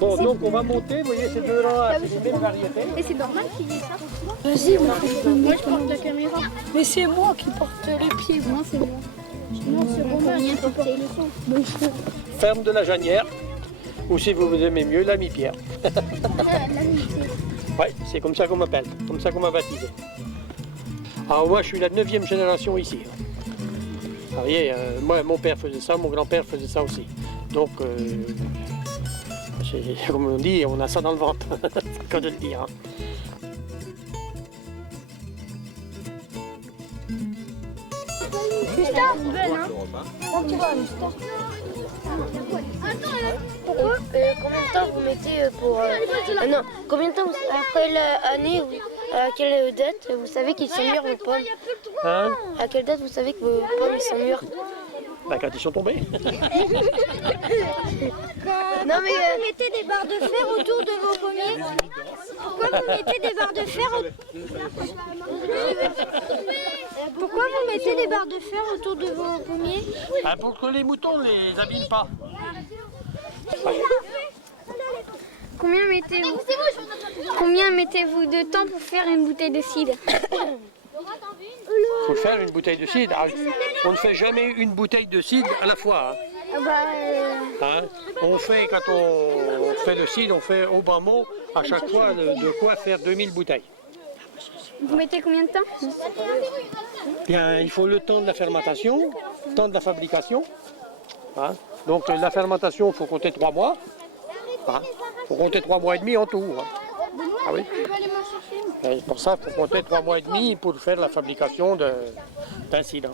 Bon, donc on va monter, vous voyez ces deux-là, c'est les mêmes variétés. Et c'est normal qu'il y ait ça. Vas-y, moi je porte la caméra. Mais c'est moi qui porte les pieds. Non, c'est moi. Non, c'est bon, rien pour porter le son. Ferme de la Janière, ou si vous aimez mieux, l'ami Pierre. Oui, c'est comme ça qu'on m'appelle, comme ça qu'on m'a baptisé. Alors moi, je suis la 9e génération ici. Vous voyez, moi, mon père faisait ça, mon grand-père faisait ça aussi. Donc, comme on dit, on a ça dans le ventre, c'est quoi de le dire. Hein. Mustard, belle, hein. Oh, tu vois, Mustard. Pourquoi combien de temps vous mettez pour... non, combien de temps, à quelle année, à quelle date vous savez qu'ils sont mûrs vos pommes? Hein? À quelle date vous savez que vos pommes sont mûres? Bah, quand ils sont tombés. Non mais vous mettez des barres de fer autour de vos pommiers? Pourquoi vous mettez des barres de fer Pourquoi vous mettez des barres de fer autour de vos pommiers? Ah, pour que les moutons ne les abîment pas. combien mettez-vous de temps pour faire une bouteille de cidre? Il faut faire une bouteille de cidre. Ah, on ne fait jamais une bouteille de cidre à la fois. Hein. Hein? On fait, quand on fait le cidre, on fait au bas mot à chaque fois de quoi faire 2000 bouteilles. Vous mettez combien de temps? Bien, il faut le temps de la fermentation, le temps de la fabrication. Hein? Donc la fermentation, il faut compter 3 mois. Il faut compter 3 mois et demi en tout. Hein. Ah oui. Et pour ça, il faut compter 3 mois et demi pour faire la fabrication d'un cidre.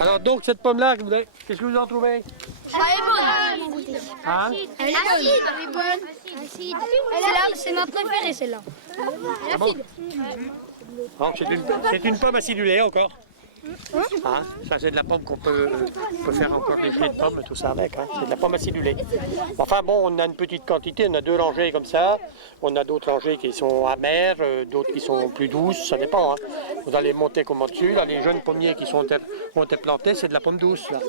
Alors donc cette pomme-là, qu'est-ce que vous en trouvez? Elle est bonne. Hein? Elle est bonne. C'est ma préférée celle-là. Ah bon? Donc c'est une pomme acidulée encore. Hein? Ça c'est de la pomme qu'on peut faire encore des jus de pommes, tout ça avec. Hein? C'est de la pomme acidulée. Enfin bon, on a une petite quantité, on a 2 rangées comme ça. On a d'autres rangées qui sont amères, d'autres qui sont plus douces, ça dépend. Hein? Vous allez monter comme au-dessus, là les jeunes pommiers qui ont été plantés, c'est de la pomme douce. Là.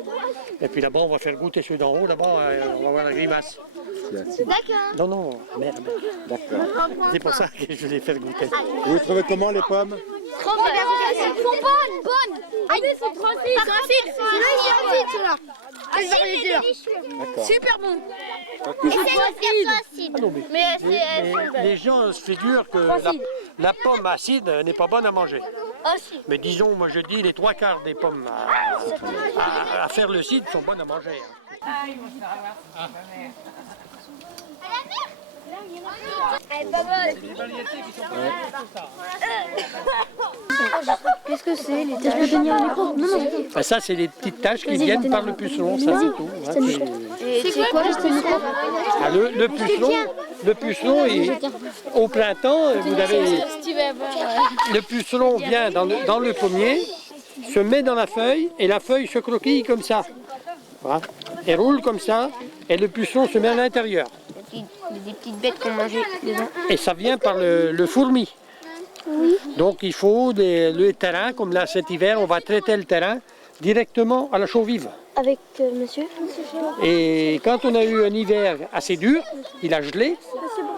Et puis là-bas on va faire goûter ceux d'en haut, là-bas on va voir la grimace. D'accord. Non, non, merde. D'accord. C'est pour ça que je vais faire goûter. Vous les trouvez comment les pommes? Trop bonnes. Elles sont bonnes. Ah mais elles sont trop acides. C'est acide. Celui-là, c'est acide, celui-là. Super bon. Ah non, mais les gens se figurent que la pomme acide n'est pas bonne à manger. Mais disons, moi je dis, les 3/4 des pommes à faire le cidre sont bonnes à manger. Qu'est-ce que c'est les taches? Ben ça, c'est les petites taches qui viennent par le puceron, ça c'est tout. C'est quoi Le puceron, au printemps, vous avez... Le puceron vient dans le pommier, se met dans la feuille, et la feuille se croquille comme ça. Voilà. Et roule comme ça, et le puceron se met à l'intérieur. Des petites bêtes qu'on mangeait dedans. Et ça vient par le fourmi. Oui. Donc il faut le terrain, comme là cet hiver, on va traiter le terrain directement à la chaux vive. Avec monsieur? Et quand on a eu un hiver assez dur, il a gelé,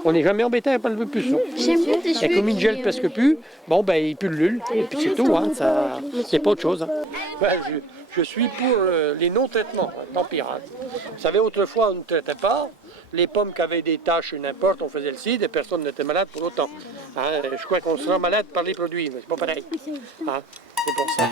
on n'est jamais embêté par le puceron. Et comme il ne gèle presque plus, bon ben il pullule, et puis c'est tout, hein, c'est pas autre chose. Hein. Ben, je suis pour les non-traitements, hein, tant pis. Hein. Vous savez, autrefois on ne traitait pas, les pommes qui avaient des taches, n'importe, on faisait le cidre et personne n'était malade pour autant. Hein, je crois qu'on sera malade par les produits, mais c'est pas pareil. Hein, c'est pour ça.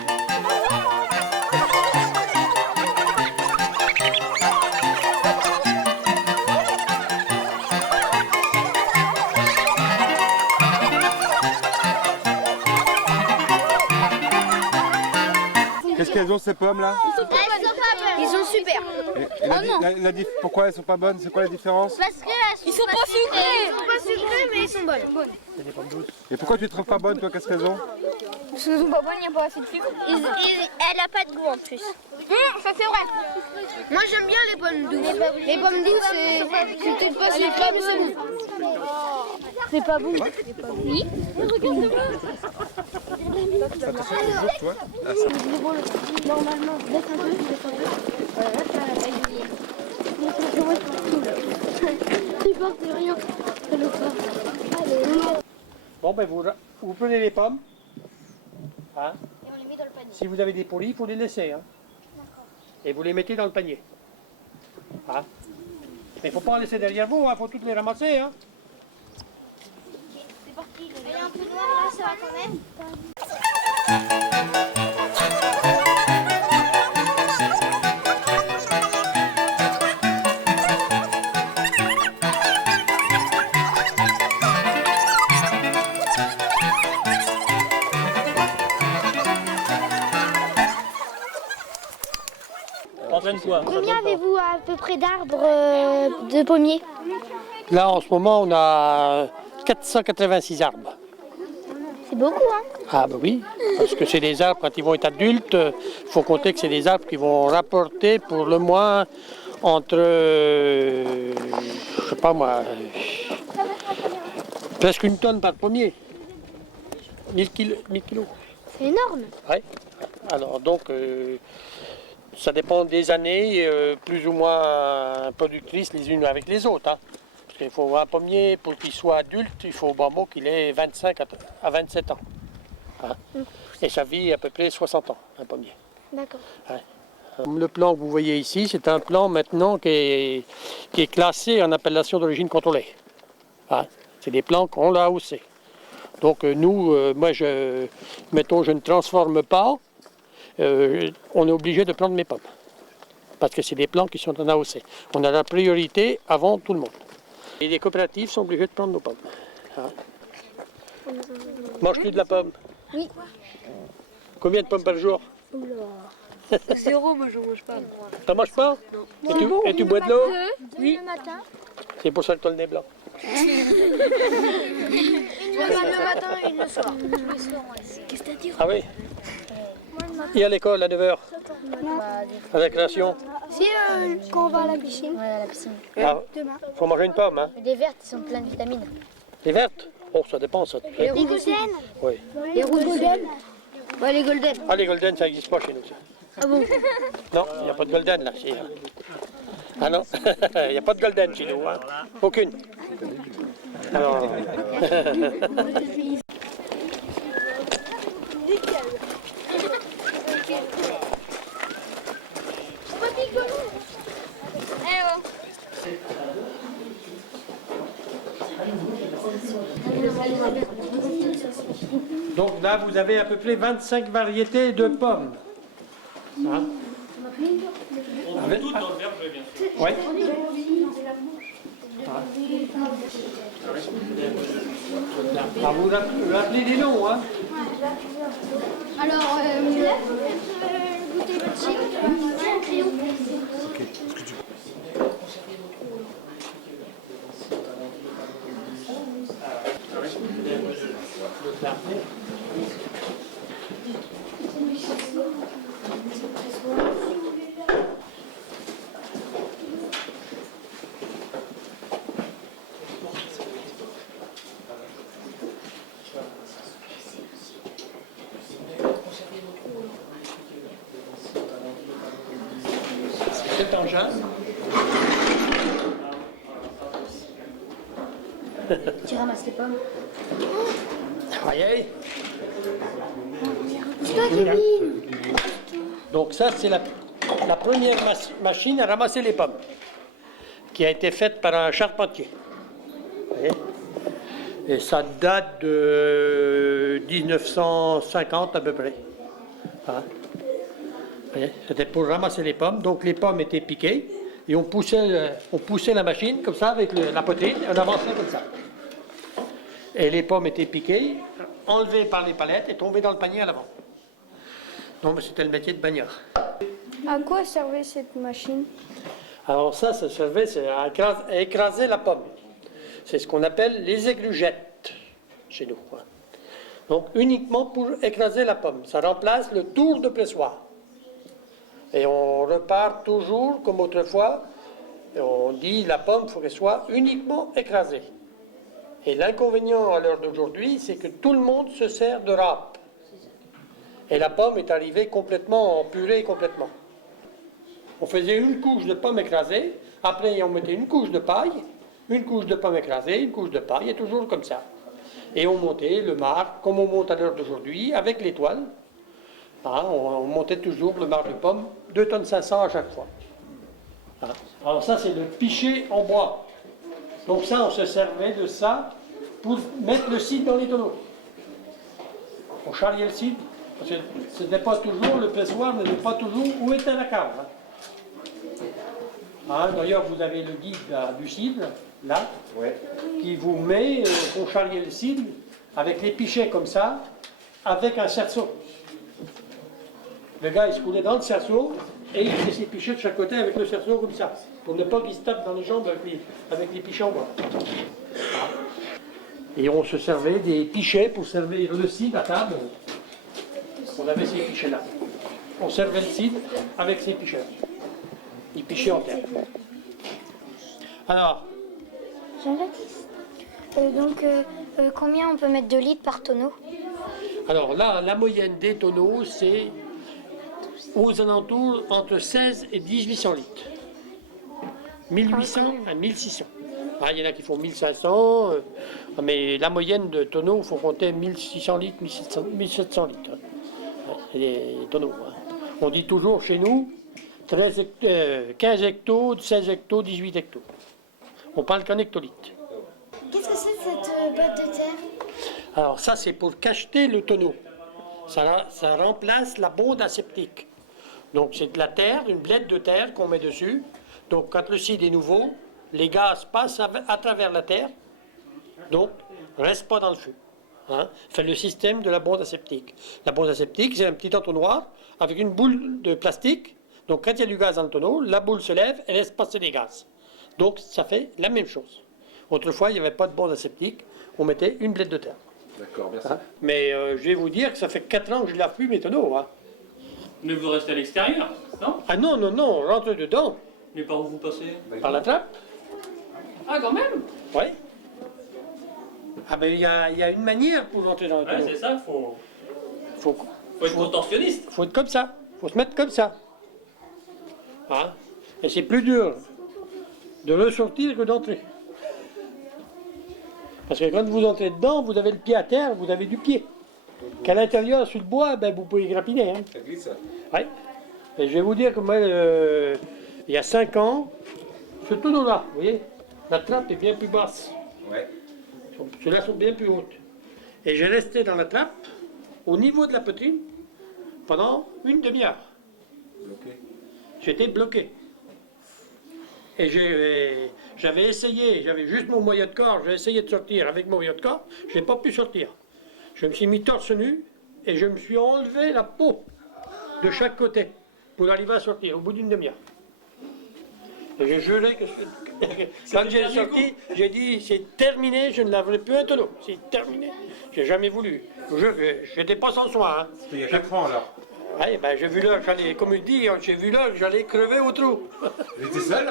Qu'est-ce qu'elles ont ces pommes là? Ils sont super. Et pourquoi elles sont pas bonnes? C'est quoi la différence? Parce que ils sont pas sucrés. Ils sont pas sucrés, mais ils sont bonnes. C'est des pommes douces. Et pourquoi tu ne trouves pas bonnes, toi? Qu'est-ce qu'elles ont? Parce qu'elles sont pas bonnes, il n'y a pas assez de sucre. Elle a pas de goût en plus. Ça c'est vrai. Moi j'aime bien les pommes douces. Les pommes douces, c'est peut-être pas si pas, mais c'est bon. C'est pas bon. Oui. Ça te fait toujours, toi? Ah, ça. Normalement, baisse un peu, Voilà, ça va pas il porte rien. Bon, ben vous prenez les pommes. Hein? Et on les met dans le panier. Si vous avez des pourris, il faut les laisser. Hein? Et vous les mettez dans le panier. Hein? Mais il ne faut pas en laisser derrière vous, il faut toutes les ramasser. Hein? C'est parti. Elle est un peu noire là, ça va quand même. Combien avez-vous à peu près d'arbres de pommiers? Là, en ce moment, on a 486 arbres. C'est beaucoup, hein? Ah ben oui, parce que c'est des arbres, quand ils vont être adultes, il faut compter que c'est des arbres qui vont rapporter pour le moins entre, je sais pas moi, presque une tonne par pommier. 1000 kilos. C'est énorme. Ouais. Alors donc, ça dépend des années, plus ou moins productrices les unes avec les autres. Hein. Parce qu'il faut un pommier, pour qu'il soit adulte, il faut au bon mot qu'il ait 25 à 27 ans. Hein. Et ça vit à peu près 60 ans, un pommier. D'accord. Ouais. Le plan que vous voyez ici, c'est un plan maintenant qui est classé en appellation d'origine contrôlée. Hein. C'est des plants qu'on l'a haussé. Donc nous, moi, mettons, je ne transforme pas. On est obligé de prendre mes pommes. Parce que c'est des plants qui sont en AOC. On a la priorité avant tout le monde. Et les coopératives sont obligées de prendre nos pommes. Hein. Manges-tu de la pomme? Oui. Combien de pommes par jour? Zéro, moi je mange pas. T'en manges pas? Et tu bois de l'eau? Oui. Le matin. C'est pour ça que tu as le nez blanc. Le matin et le soir. Qu'est-ce que t'as dit? Ah oui? Et à l'école à 9h? À la récréation? Si, quand on va à la piscine. Ouais, à la piscine. Ah, faut manger une pomme, hein? Les vertes, ils sont pleins de vitamines. Les vertes? Oh, ça dépend, ça. Les golden. Oui. Les rouges golden. Ouais, les golden. Ah, les golden, ça n'existe pas chez nous, ça. Ah bon? Non, il n'y a pas de golden, là. Ah non, il n'y a pas de golden chez nous, hein. Aucune. Alors... Donc là, vous avez à peu près 25 variétés de pommes. Hein? Toutes dans le verre, je vais bien. Oui. Ah, vous rappelez les noms, hein? Alors, goûter le petit crayon. Quel engin? Tu ramasses les pommes. Aïe aïe. Donc ça, c'est la première machine à ramasser les pommes, qui a été faite par un charpentier. Vous voyez? Et ça date de 1950 à peu près. Hein? C'était pour ramasser les pommes. Donc les pommes étaient piquées et on poussait la machine comme ça avec la poitrine et on avançait comme ça. Et les pommes étaient piquées, enlevées par les palettes et tombées dans le panier à l'avant. Donc c'était le métier de bagnard. À quoi servait cette machine? Alors ça servait à écraser la pomme. C'est ce qu'on appelle les églugettes chez nous. Donc uniquement pour écraser la pomme. Ça remplace le tour de pressoir. Et on repart toujours comme autrefois. On dit la pomme, il faut qu'elle soit uniquement écrasée. Et l'inconvénient à l'heure d'aujourd'hui, c'est que tout le monde se sert de râpe. Et la pomme est arrivée complètement en purée complètement. On faisait une couche de pomme écrasée, après on mettait une couche de paille, une couche de pomme écrasée, une couche de paille, et toujours comme ça. Et on montait le marc, comme on monte à l'heure d'aujourd'hui, avec l'étoile. On montait toujours le marc de pomme, 2,5 tonnes à chaque fois. Alors ça, c'est le pichet en bois. Donc ça, on se servait de ça pour mettre le cidre dans les tonneaux. On charriait le cidre, parce que c'était pas toujours, le pressoir n'était pas toujours où était la cave. D'ailleurs, vous avez le guide du cidre, là, qui vous met, pour charrier le cidre, avec les pichets comme ça, avec un cerceau. Le gars, il se coulait dans le cerceau, et il faisait ses pichets de chaque côté avec le cerceau comme ça, pour ne pas qu'il se tape dans les jambes avec les pichets en bois. Et on se servait des pichets pour servir le cidre à table. On avait ces pichets-là. On servait le cidre avec ces pichets. Les pichets en terre. Alors, Jean-Baptiste, combien on peut mettre de litres par tonneau? alors là, la moyenne des tonneaux, c'est aux alentours entre 16 et 1800 litres. 1800 à 1600. Il y en a qui font 1500, mais la moyenne de tonneaux, il faut compter 1600 litres, 1700 litres. Les tonneaux. On dit toujours chez nous 15 hectos, 16 hectos, 18 hectos. On parle qu'en hectolitres. Qu'est-ce que c'est cette botte de terre? Alors ça, c'est pour cacheter le tonneau. Ça remplace la bonde aseptique. Donc c'est de la terre, une blette de terre qu'on met dessus. Donc quand le cidre est nouveau, les gaz passent à travers la terre, donc ne restent pas dans le feu. C'est le système de la bonde aseptique. La bonde aseptique, c'est un petit entonnoir avec une boule de plastique. Donc quand il y a du gaz dans le tonneau, la boule se lève et laisse passer les gaz. Donc ça fait la même chose. Autrefois, il n'y avait pas de bonde aseptique, on mettait une blette de terre. D'accord, merci. Mais je vais vous dire que ça fait 4 ans que je ne lave plus mes tonneaux. Mais vous restez à l'extérieur, non? Ah non, on rentre dedans. Mais par où vous passez? Par la trappe. Ah, quand même? Oui. Ah ben il y a une manière pour rentrer dans le tonneau. C'est ça, faut Faut être contorsionniste. être comme ça. Faut se mettre comme ça. Et c'est plus dur de ressortir que d'entrer. Parce que quand vous entrez dedans, vous avez le pied à terre, vous avez du pied. Qu'à l'intérieur, sur le bois, vous pouvez grappiner. Ça glisse. Oui. Et je vais vous dire que moi, il y a 5 ans, ce tonneau-là, vous voyez, la trappe est bien plus basse. Ouais. Ceux-là sont bien plus hautes. Et j'ai resté dans la trappe, au niveau de la poitrine, pendant une demi-heure. Bloqué. J'étais bloqué. Et j'avais essayé, j'avais juste mon moyen de corps, j'ai essayé de sortir avec mon moyen de corps, je n'ai pas pu sortir. Je me suis mis torse nu et je me suis enlevé la peau de chaque côté pour arriver à sortir au bout d'une demi-heure. Et j'ai juré que quand j'ai sorti, j'ai dit c'est terminé, je ne laverai plus un tonneau. C'est terminé. J'ai jamais voulu. J'étais pas sans soin. C'était il y a 4 ans alors. Ouais, ben, j'ai vu l'heure, comme il dit, j'ai vu l'heure, j'allais crever au trou. J'étais seul.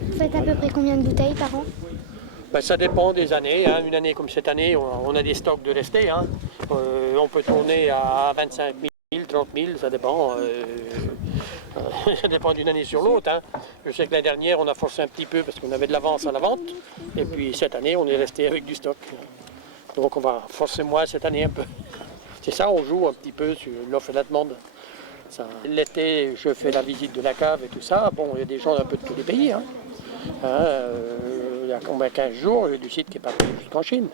Vous faites à peu près combien de bouteilles par an? Ben, ça dépend des années. Une année comme cette année, on a des stocks de restés. on peut tourner à 25 000, 30 000, ça dépend. Ça dépend d'une année sur l'autre. Hein. Je sais que l'année dernière, on a forcé un petit peu parce qu'on avait de l'avance à la vente. Et puis cette année, on est resté avec du stock. Donc on va forcer moins cette année un peu. C'est ça, on joue un petit peu sur l'offre et la demande. L'été, je fais la visite de la cave et tout ça. Bon, il y a des gens un peu de tous les pays. Hein. Il y a combien 15 jours, j'ai du site qui est parti jusqu'en Chine.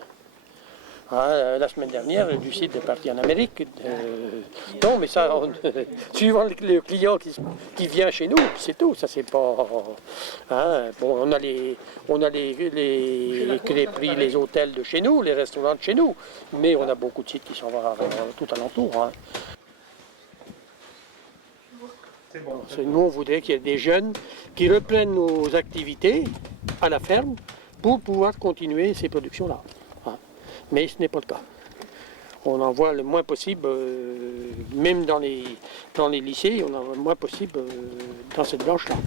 La semaine dernière, du site est parti en Amérique. Non, mais ça, suivant le client qui vient chez nous, c'est tout. Ça, c'est pas. Bon, on a les crêperies, les hôtels de chez nous, les restaurants de chez nous, mais on a beaucoup de sites qui sont tout alentour. Hein. Bon, nous, on voudrait qu'il y ait des jeunes qui reprennent nos activités à la ferme pour pouvoir continuer ces productions-là. Mais ce n'est pas le cas. On en voit le moins possible, même dans les lycées, on en voit le moins possible dans cette branche-là. Non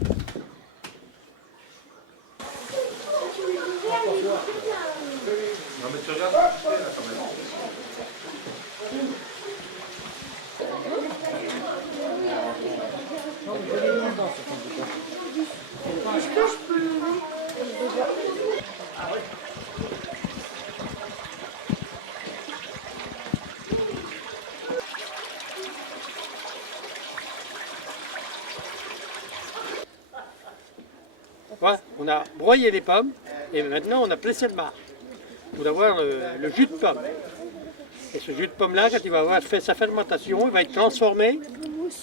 mais tu regardes là quand même. Est-ce que je peux lever? Voilà, on a broyé les pommes et maintenant on a pressé le marc pour avoir le jus de pomme. Et ce jus de pomme-là, quand il va avoir fait sa fermentation, il va être transformé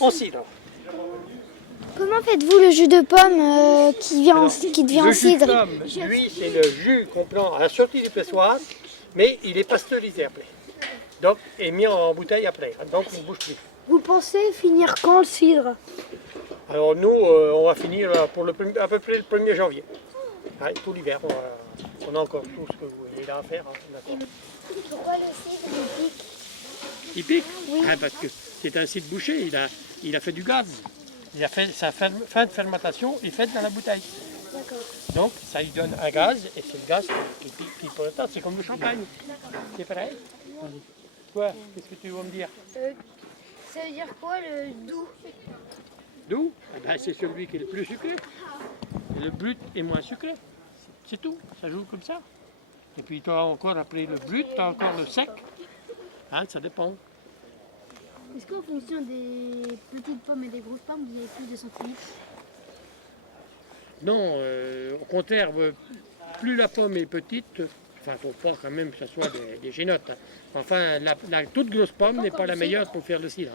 en cidre. Comment faites-vous le jus de pomme qui devient en Le jus de cidre? pomme, lui, c'est le jus qu'on prend à la sortie du pressoir, mais il est pasteurisé après. Donc, et mis en bouteille après. Donc, on ne bouge plus. Vous pensez finir quand le cidre? Alors nous, on va finir pour à peu près le 1er janvier. Tout l'hiver, on a encore tout ce que vous voyez là à faire. Hein, Pourquoi le cidre pique? il pique oui. Parce que c'est un site bouché, il a fait du gaz. Il a fait sa fin de fermentation est faite dans la bouteille. Donc ça lui donne un gaz et c'est le gaz qui pique pour le temps. C'est comme le champagne. C'est pareil. Quoi? Qu'est-ce que tu veux me dire? Ça veut dire quoi le doux? Doux, c'est celui qui est le plus sucré. Et le brut est moins sucré. C'est tout, ça joue comme ça. Et puis tu as encore après le brut, tu as encore le sec. Ça dépend. Est-ce qu'en fonction des petites pommes et des grosses pommes, vous avez plus de centilitres? Non, au contraire, plus la pomme est petite, enfin il ne faut pas quand même que ce soit des génottes. Hein. Enfin, la toute grosse pomme n'est pas la meilleure pour faire le cidre.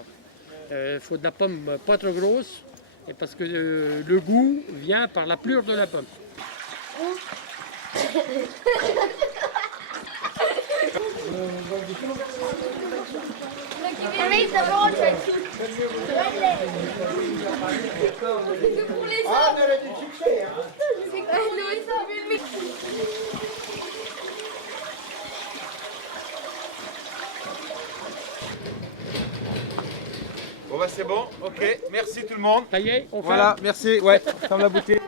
Il faut de la pomme pas trop grosse, et parce que le goût vient par la pleure de la pomme. Bon bah c'est bon, ok, merci tout le monde. Ça y est, on fait. Voilà, merci, ouais, ferme la bouteille.